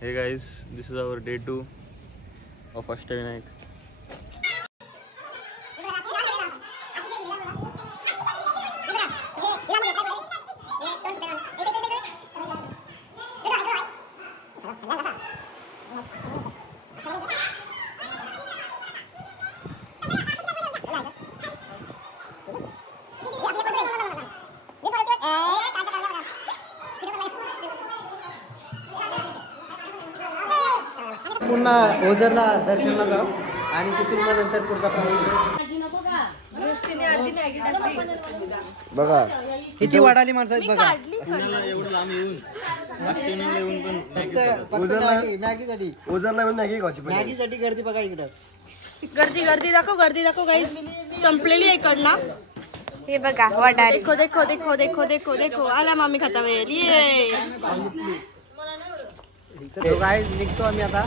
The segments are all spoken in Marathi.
Hey guys, this is our day 2 of Ashtavinayak. पुन्हा ओझरला दर्शनला जाऊ आणि तिथून मग नंतर पुढचा प्रवास. बघा किती वाढाली माणसं आहेत बघा. एवढं लांब येऊन मॅगीसाठी ओझरला येऊन मॅगी खायची. मॅगीसाठी गर्दी बघा इकडं. गर्दी दाखव गाईस. संपलेली आहे इकडनं. हे बघा वाटारी. देखो आला मामी खाता वेळ ये. तो गाईस निघतो आम्ही आता.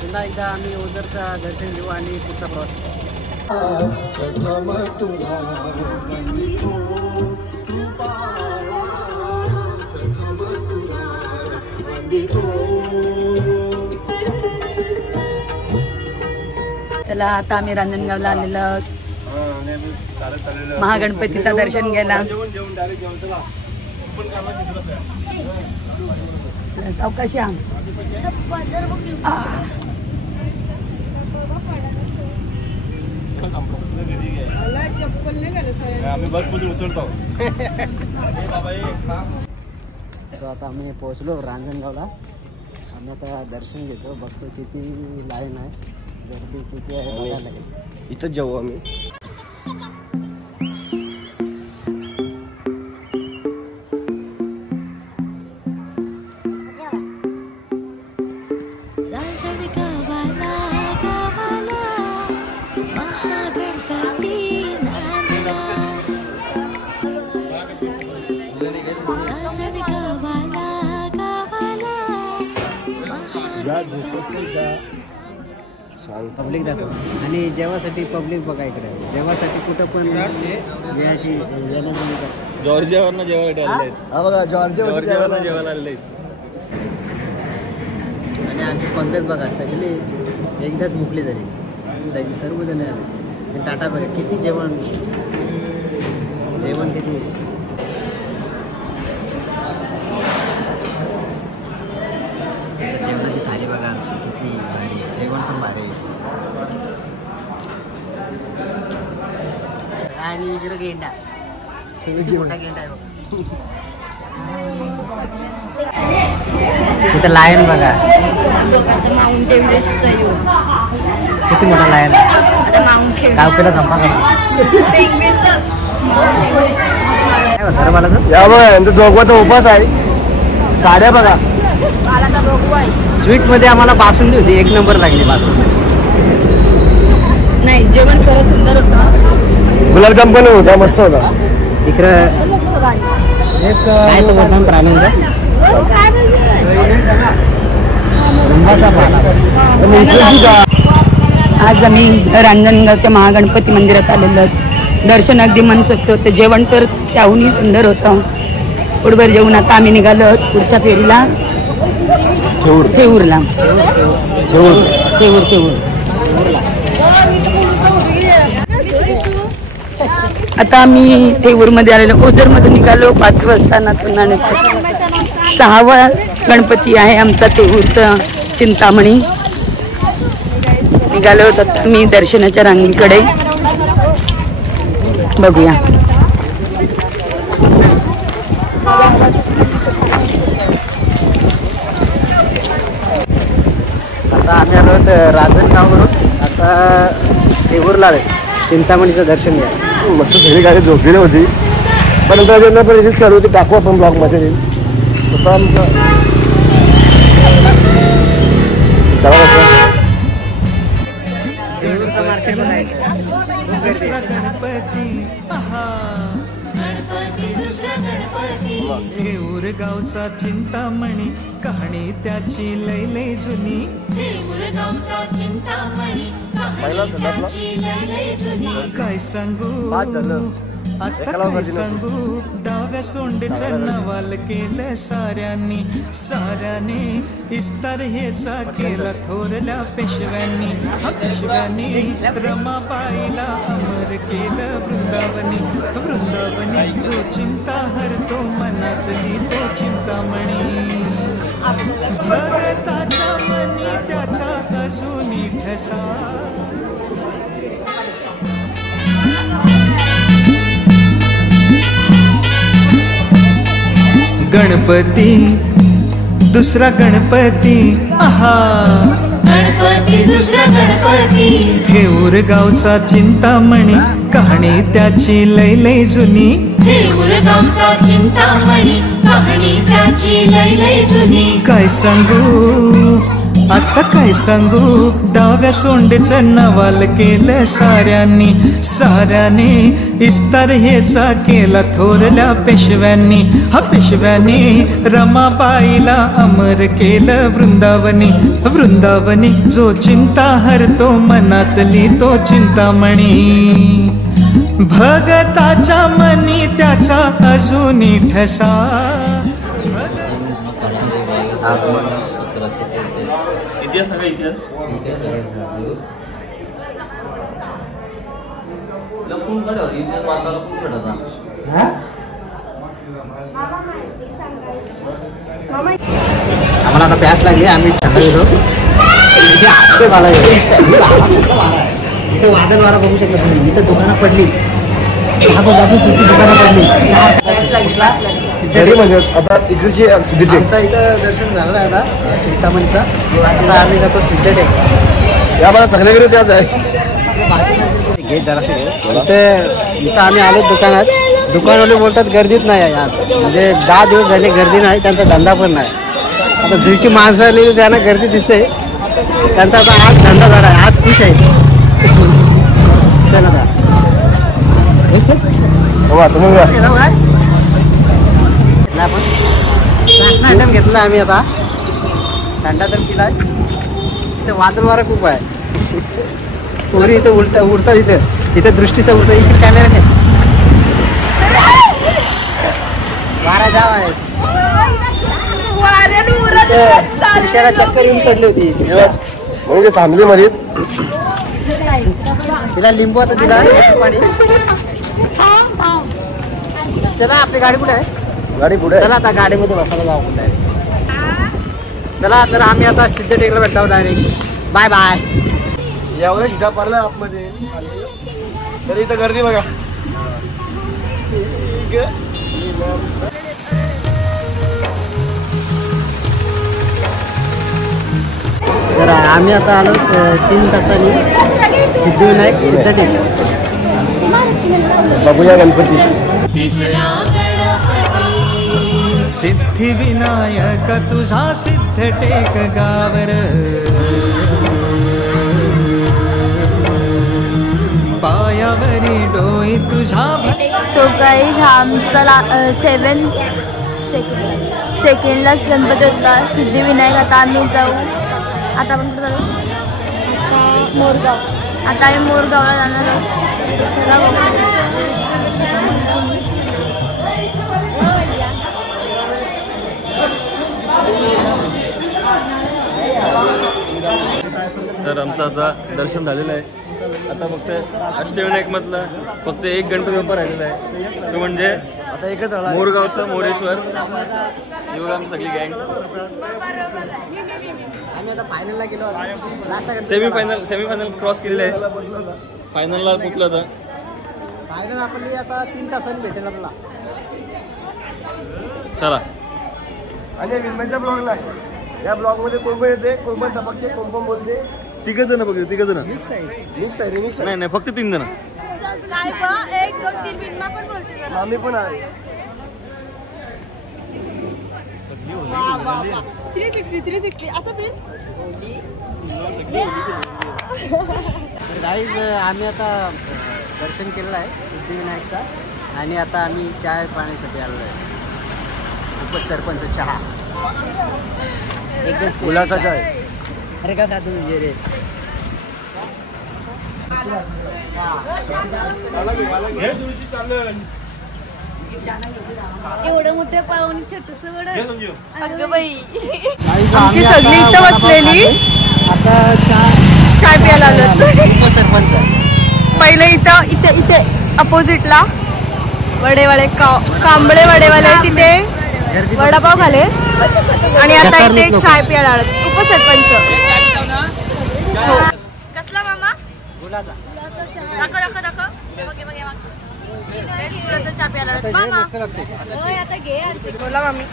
पुन्हा एकदा आम्ही ओझरचा दर्शन घेऊ आणि पुढचा प्रवास. चला आता आम्ही रांजणगावला आलेलो आहोत. महागणपतीचं दर्शन घ्यायला. सावकाशी सो आता आम्ही पोहोचलो रांजणगावला. आम्ही आता दर्शन घेतो. बघतो किती लाईन आहे, गर्दी किती आहे बघायला लागेल. इथंच जाऊ आम्ही. पब्लिक दाखव आणि जेवासाठी पब्लिक बघा इकडे. जेवासाठी कुठं पण जेवायची जॉर्जियावरनं जेवायला आलेले आहेत. हा बघा जॉर्जियावरनं जेवायला आलेले आहेत. आणि आमची पंगत बघा सगळी एकदाच मुकली झाली. सर्वजण आले. आणि टाटा बघा किती जेवण किती. जेवणाची थाली बघा आमची किती भारी. जेवण पण भारी आहे. आणि इकडं गेंडा शेतीची मोठा गेंडा आहे बघा. तिथं लायन बघा माउंट एव्हरेस्ट किती मोठा लायन. गावकडे संपा या बघा यांचा जोगवाचा उपास आहे. साड्या बघा. स्वीट मध्ये आम्हाला बासुंदी होती. एक नंबर लागली बासुंदी. नाही जेवण खरं सुंदर होतं. गुलाबजाम पण होता, मस्त होता. इकडं एक काय तो बदनाम प्राण्यांचा आज आम्ही रांजणगावच्या महागणपती मंदिरात आलेलो आहोत. दर्शन अगदी मनसोक्त होतं. जेवण तर त्याहूनही सुंदर होतं. पोटभर जेवून आता आम्ही निघालो आहोत पुढच्या फेरीला थेऊरला. आता आम्ही थेऊरमध्ये आलेलो. ओझरमधून निघालो 5 वाजता. पुन्हा 6वा गणपती आहे आमचा थेऊरचा चिंतामणी. निघालो होतो आता मी दर्शनाच्या रांगेकडे. बघूया. आता आम्ही आलो आहोत रांजणगाववरून. आता थेऊरला आलोय. चिंतामणीचं दर्शन घ्या. मस्त सगळी गाडी झोपलेली होती. पण नंतर पण रील्स काढू होती. टाकू आपण ब्लॉगमध्ये रील्स. थेऊर गावचा चिंतामणी कहाणी त्याची लय लय जुनी. थेऊर गावचा चिंतामणी पहिला सणातला काय सांगू आता काय सांगू डाव्या सोंडेचं नवाल केलं साऱ्यांनी साऱ्याने इस्तार हेचा केला थोरल्या पेशव्यांनी पेशव्यांनी रमाबाईला अमर केलं वृंदावनी वृंदावनी जो चिंता हरतो मनातली तो चिंतामणी भगताच्या मनी त्याचा अजूनी ठसा गणपती दुसरा गणपती आहा गणपती दुसरा गणपती थेऊर गावचा चिंतामणी कहाणी त्याची लय लय जुनी थेऊर गावचा चिंतामणी कहाणी त्याची लय लय जुनी काय सांगू आता काय सांगू डाव्या सोंडेचं नवाल केलं साऱ्यांनी साऱ्याने इस्तार हेचा केला थोरल्या पेशव्यांनी पेशव्यांनी रमाबाईला अमर केलं वृंदावनी वृंदावनी जो चिंता हरतो मनातली तो चिंतामणी भगताच्या मनी त्याचा अजूनी ठसा इतिहास सांगा इतिहास लपून काढावर इतिहास माता लपून काढायचा आम्हाला आता प्यास लागली आम्ही ठरवलं गेलो इथे आजचे मला इथे वादळ वारा बघू शकत नाही इथं दुकानं पडली दुकानं पडली तरी म्हणजे आता इकडची सिद्धटेक आमचं इथं दर्शन झालं आहे आता चिंतामणीचं आता आम्ही जातो सिद्धटेक या मला सगळ्याकडे त्याच आहे घेत जराशी इथं आम्ही आलो दुकानात दुकानवाले बोलतात गर्दीच नाही आहे आज म्हणजे 10 दिवस झाले गर्दी नाही त्यांचा धंदा पण नाही आता जुईची माणसं आली तर त्यांना गर्दी दिसते त्यांचा आता आज धंदा झाला आहे आज खुश आहे चल आता आपण आयटम घेतला आम्ही आता थंडा तर पिलाय इथे वादळ वारा खूप आहे पोरी इथे उडतात इथे दृष्टीचा उडतात इकडे कॅमेरा घे वारा जाव आहे दिशाला चक्कर येऊन पडली होती म्हणजे थांबली मध्ये तिला लिंबू आता दिला पाणी चला आपली गाडी कुठे आहे गाडी पुढे चला आता गाडीमध्ये बसायला जाऊ कुठे चला तर आम्ही आता सिद्धटेकला भेटतो डायरेक्ट बाय बाय एवढ्या शिटा पडला आतमध्ये तरी इथं गर्दी बघा तर आम्ही आता आलो 3 तासांनी सिद्धिविनायक सिद्धटेक बघूया गणपती सिद्धिविनायक तुझा सिद्धटेक गावर पायावरी डोई तुझा सो गाईज हा आमचा 7 सेकंडलाच गणपती होता सिद्धिविनायक आता आम्ही जाऊ आता आपण कुठं जाऊ मोरगाव आता आम्ही मोरगावला जाणार आहोत चला बघू तर आमचं आता दर्शन झालेलं आहे आता फक्त अष्टविनायक मधला फक्त एक गणपती बाप्पा राहिलेला आहे तो म्हणजे आता एकच राहिला मोरगावचा मोरेश्वर एवढं आमची सगळी गँग आम्ही आता फायनलला गेलो सेमीफायनल क्रॉस केलेलं आहे फायनलला पोचलं होतं फायनल आपली आता 3 तासांनी भेटेल आपल्याला चला आणि विनमयच्या ब्लॉगला या ब्लॉग मध्ये कोण कोण येते कोण कोण टपकते कोण कोण बोलते 3 जण बघ 3 जण मिक्स आहे रिमिक्स नाही फक्त 3 जण काय बा 1 2 3 बिनमा पण बोलते जरा आम्ही पण आहे 360 असं फिर गाईज आम्ही आता दर्शन केलेलं आहे सिद्धिविनायकचा आणि आता आम्ही चाय पाण्यासाठी आलेलो आहे उपसरपंच चहा एकदम गुलाचा चाय अरे का तुम्ही जे रे एवढं मोठं पाहुणी छोटस आमची सगळी इथं बसलेली आता चाय प्यायला आलो. उपसरपंच पहिले इथे अपोजिटला वडेवाले कांबळे वडेवाले तिथे वडापाव खाले आणि आता इथे चाय प्यायला आलो. उपसरपंच हो. कसला मामा गुलाचा दाखव चहा प्यायला आलो. मामा बोला मामी.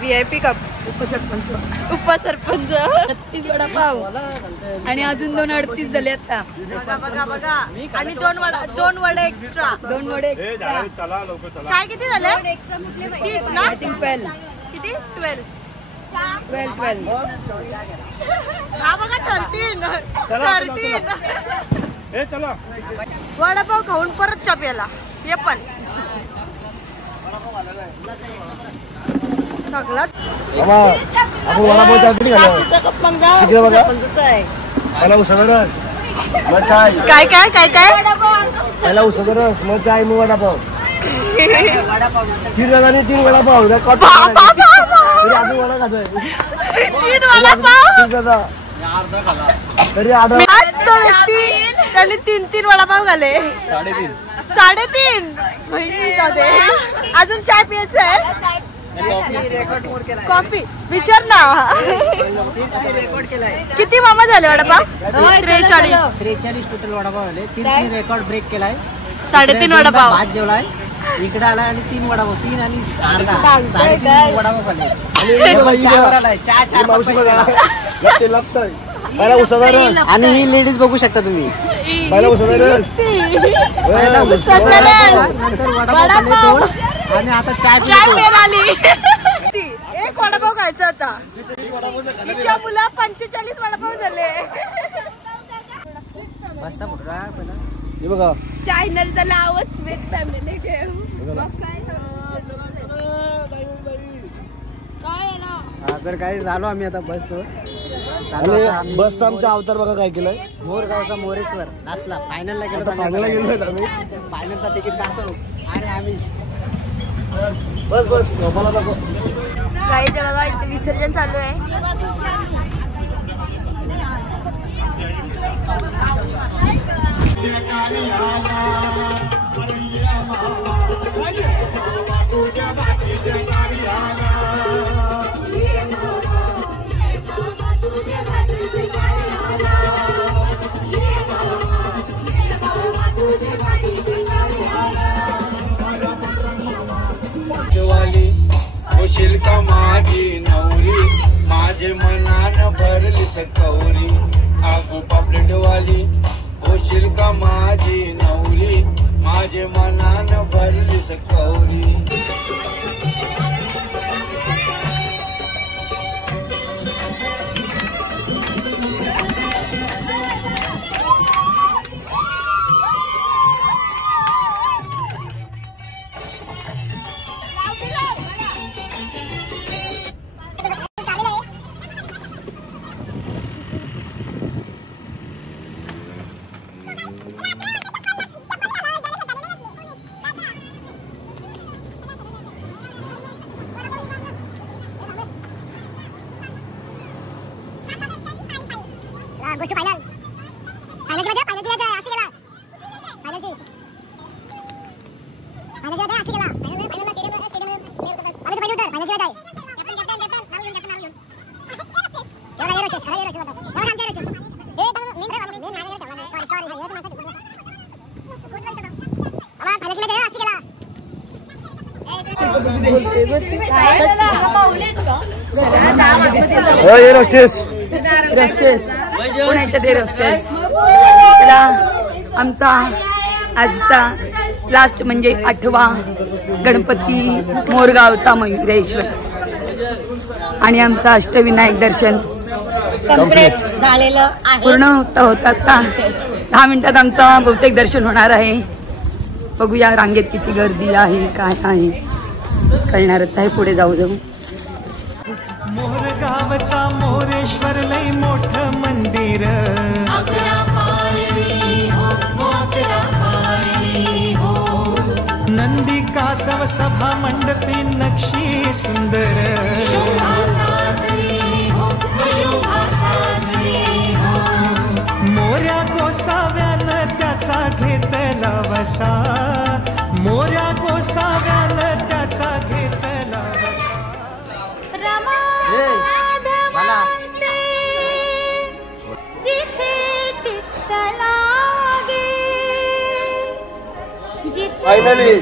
VIP कप उपसरपंच 36 वडापाव आणि अजून 2 38 झाले आता. बघा आणि दोन वडे एक्स्ट्रा. 2 वडे एक्स्ट्रा. चाय किती झाले? 30 ना? 12 किती? 12 हा बघा 13 वडापाव खाऊन परत चहा प्यायला. हे पण सगळं आपण वडापाव चालते बघा. मला उसाचा रस मग चाय. काय पहिला उसाचा रस मग चाय मग वडापाव. 3 जणांनी 3 वडापाव रेकॉर्ड. अजून वडा खातोय 3 वडापाव तरी अर्धा. त्याने 3 वडापाव घाले. 3.5 अजून चाय प्यायचं आहे. कॉफी विचार ना. किती मामा झाले वडापाव? 43 टोटल वडापाव झाले. 3 रेकॉर्ड ब्रेक केलाय. 3.5 वडापाव भात जेवलाय इकडे आलाय आणि 3 वडापाव 3 आणि अर्धा 3.5 वडापाव खाल्ले. ते लागतंय. पहिला उसाचा रस आणि ही लेडीज बघू शकता तुम्ही. पहिला उसाचा रस नंतर वडापाव खाल्ले 2 आणि आता चाय प्यायला आली. 1 वडापाव खायचा आता. तिच्या मुला 45 वडापाव झाले. बसा मोठा पहिला हे बघा चॅनलचं नावच विथ फॅमिली ठेव. तर काय झालो आम्ही आता बसवर. बसचा आमचा अवतार बघा काय केलंय. मोरगावचा मोरेश्वर लास्टला फायनलला गेलो. फायनलला गेलो आम्ही. फायनलचा तिकीट काढतो आणि आम्ही बस झोपायला दाखव. काही ते बघा इथे विसर्जन चालू आहे. होशील का माझी नवरी माझे मनान भरली सकौरी. आगो पापलेटवाली होशील का माझी नवरी माझे मनान भरली सकौरी. गोष्ट फायनल फायनलची मजा फायनलची मजा असते गेला फायनलची फायनलची मजा असते गेला फायनलला स्टेडियम आम्ही तर पहिले उतर फायनलची मजा आहे. एवढा एवढा शेस एवढा आमच्या एवढा शेस हे तर मेन काय मेन मॅनेजर ठेवला नाही. सॉरी एक माणसं ठेवला आम्हा फायनलची मजा असते गेला. रस्तेस पुण्याच्या ते रस्तेस. त्याला आमचा आजचा लास्ट म्हणजे 8वा गणपती मोरगावचा मयुरेश्वर आणि आमचा अष्टविनायक दर्शन कंप्लीट झालेलं आहे. पूर्ण होता आता 10 मिनिटात आमचा बहुतेक दर्शन होणार आहे. बघूया रांगेत किती गर्दी आहे काय आहे कळणारच आहे पुढे जाऊ जाऊ. मोरगावचा मोरेश्वर लय मोठं मंदिर. 11 पायरी नवसभा मंडपी नक्षी सुंदर मोऱ्या गोसाव्यानं त्याचा घेतला वसा मोऱ्या गोसाव्यानं त्याचा घेतला वसा फायनली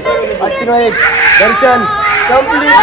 अष्टविनायक दर्शन कंप्लीट.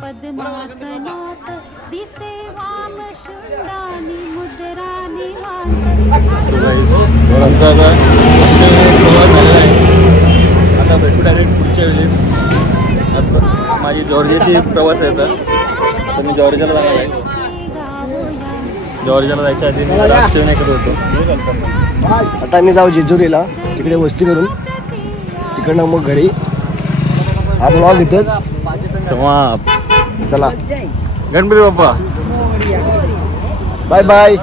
पद्मासनात दिसे वाम शृंगानी मुद्रानी आता भेटू डायरेक्ट पुढच्या वेळेस. आता माझी जॉर्जियाची प्रवास आहे. आता मी जॉर्जियाला जाणार आहे. जॉर्जियाला जायच्या आधी मी अष्टविनायक होतो. आता आम्ही जाऊ जेजुरीला तिकडे वस्ती करून तिकडनं मग घरी. हा ब्लॉग इथेच समाप्त. चला गणपती बाप्पा बाय बाय.